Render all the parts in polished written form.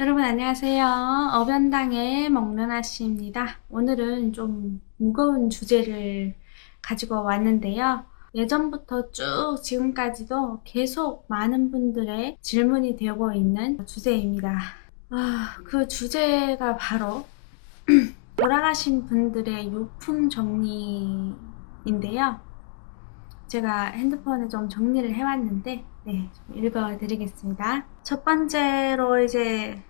여러분 안녕하세요. 어변당의 먹는 씨입니다. 오늘은 좀 무거운 주제를 가지고 왔는데요. 예전부터 쭉 지금까지도 계속 많은 분들의 질문이 되고 있는 주제입니다. 그 주제가 바로 돌아가신 분들의 유품 정리인데요. 제가 핸드폰에 좀 정리를 해왔는데 좀 읽어드리겠습니다. 첫 번째로 이제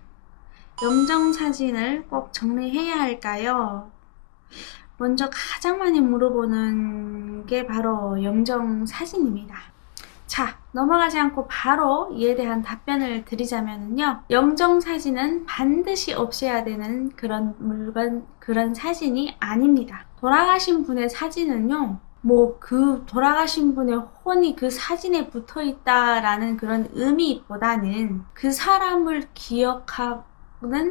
영정사진을 꼭 정리해야 할까요? 먼저 가장 많이 물어보는 게 바로 영정사진입니다. 자, 넘어가지 않고 바로 이에 대한 답변을 드리자면요. 영정사진은 반드시 없애야 되는 그런 물건, 그런 사진이 아닙니다. 돌아가신 분의 사진은요, 그 돌아가신 분의 혼이 그 사진에 붙어 있다라는 그런 의미보다는 그 사람을 기억하는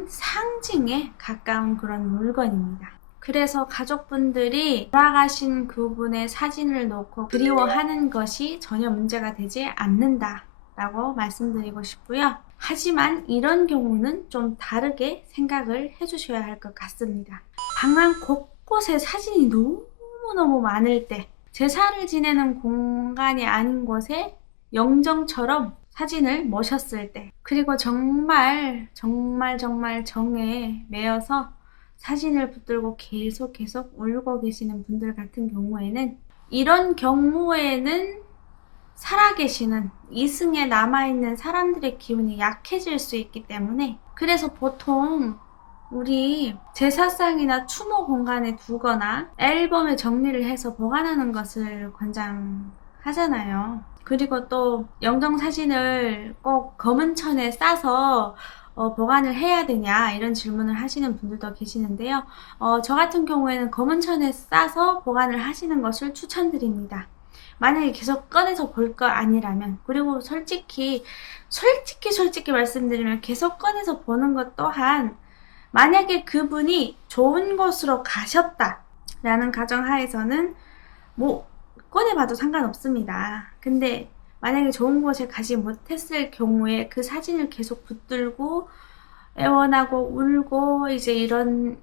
상징에 가까운 그런 물건입니다. 그래서 가족분들이 돌아가신 그분의 사진을 놓고 그리워하는 것이 전혀 문제가 되지 않는다 라고 말씀드리고 싶고요. 하지만 이런 경우는 좀 다르게 생각을 해주셔야 할 것 같습니다. 방안 곳곳에 사진이 너무너무 많을 때, 제사를 지내는 공간이 아닌 곳에 영정처럼 사진을 모셨을 때, 그리고 정말 정에 매여서 사진을 붙들고 계속 울고 계시는 분들 같은 경우에는, 이런 경우에는 살아계시는 이승에 남아있는 사람들의 기운이 약해질 수 있기 때문에, 그래서 보통 우리 제사상이나 추모 공간에 두거나 앨범에 정리를 해서 보관하는 것을 권장하잖아요. 그리고 또 영정사진을 꼭 검은 천에 싸서 보관을 해야 되냐 이런 질문을 하시는 분들도 계시는데요. 저 같은 경우에는 검은 천에 싸서 보관을 하시는 것을 추천드립니다. 만약에 계속 꺼내서 볼 거 아니라면, 그리고 솔직히 말씀드리면 계속 꺼내서 보는 것 또한, 만약에 그분이 좋은 곳으로 가셨다 라는 가정하에서는 꺼내봐도 상관없습니다. 근데 만약에 좋은 곳에 가지 못했을 경우에 그 사진을 계속 붙들고 애원하고 울고 이제 이런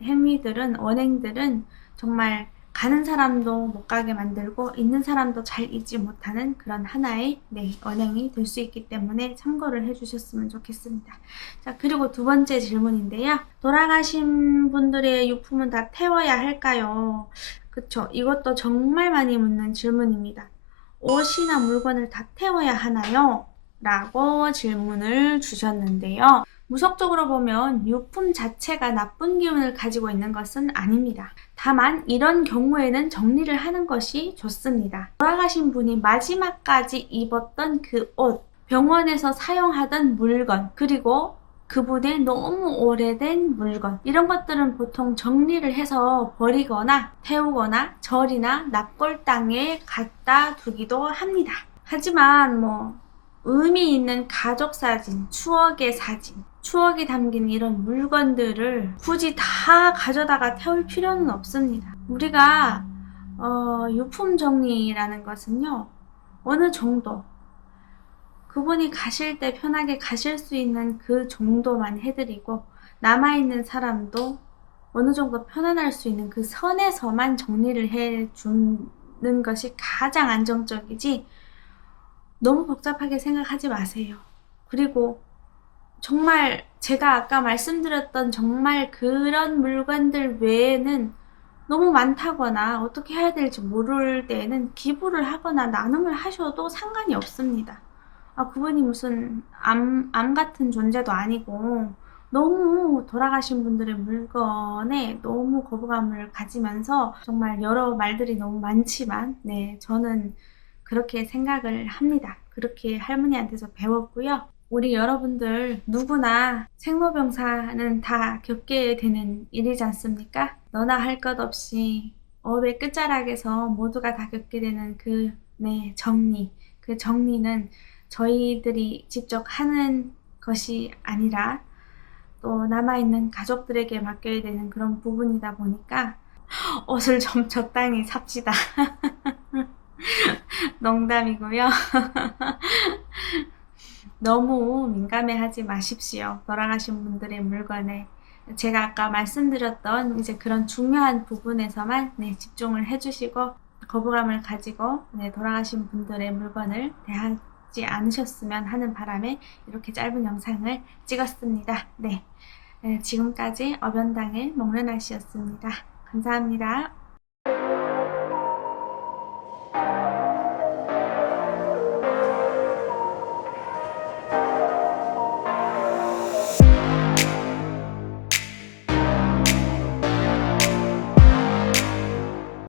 언행들은 정말 가는 사람도 못 가게 만들고 있는 사람도 잘 잊지 못하는 그런 하나의 언행이 될 수 있기 때문에 참고를 해주셨으면 좋겠습니다. 자, 그리고 두 번째 질문인데요. 돌아가신 분들의 유품은 다 태워야 할까요? 그쵸. 이것도 정말 많이 묻는 질문입니다. 옷이나 물건을 다 태워야 하나요? 라고 질문을 주셨는데요. 무속적으로 보면 유품 자체가 나쁜 기운을 가지고 있는 것은 아닙니다. 다만 이런 경우에는 정리를 하는 것이 좋습니다. 돌아가신 분이 마지막까지 입었던 그 옷, 병원에서 사용하던 물건, 그리고 그분의 너무 오래된 물건, 이런 것들은 보통 정리를 해서 버리거나 태우거나 절이나 납골당에 갖다 두기도 합니다. 하지만 의미 있는 가족 사진, 추억의 사진, 추억이 담긴 이런 물건들을 굳이 다 가져다가 태울 필요는 없습니다. 우리가 유품 정리라는 것은요, 어느 정도 그분이 가실 때 편하게 가실 수 있는 그 정도만 해드리고, 남아있는 사람도 어느 정도 편안할 수 있는 그 선에서만 정리를 해주는 것이 가장 안정적이지, 너무 복잡하게 생각하지 마세요. 그리고 정말 제가 아까 말씀드렸던 정말 그런 물건들 외에는 너무 많다거나 어떻게 해야 될지 모를 때에는 기부를 하거나 나눔을 하셔도 상관이 없습니다. 그분이 무슨 암 같은 존재도 아니고, 너무 돌아가신 분들의 물건에 너무 거부감을 가지면서 정말 여러 말들이 너무 많지만, 저는 그렇게 생각을 합니다. 그렇게 할머니한테서 배웠고요. 우리 여러분들 누구나 생로병사는 다 겪게 되는 일이지 않습니까? 너나 할 것 없이 업의 끝자락에서 모두가 다 겪게 되는 정리. 그 정리는 저희들이 직접 하는 것이 아니라 또 남아있는 가족들에게 맡겨야 되는 그런 부분이다 보니까 옷을 좀 적당히 삽시다. 농담이고요. 너무 민감해하지 마십시오. 돌아가신 분들의 물건에. 제가 아까 말씀드렸던 이제 그런 중요한 부분에서만 네, 집중을 해주시고 거부감을 가지고 네, 돌아가신 분들의 물건을 대하지 않으셨으면 하는 바람에 이렇게 짧은 영상을 찍었습니다. 네, 지금까지 어변당의 먹는 아씨였습니다. 감사합니다.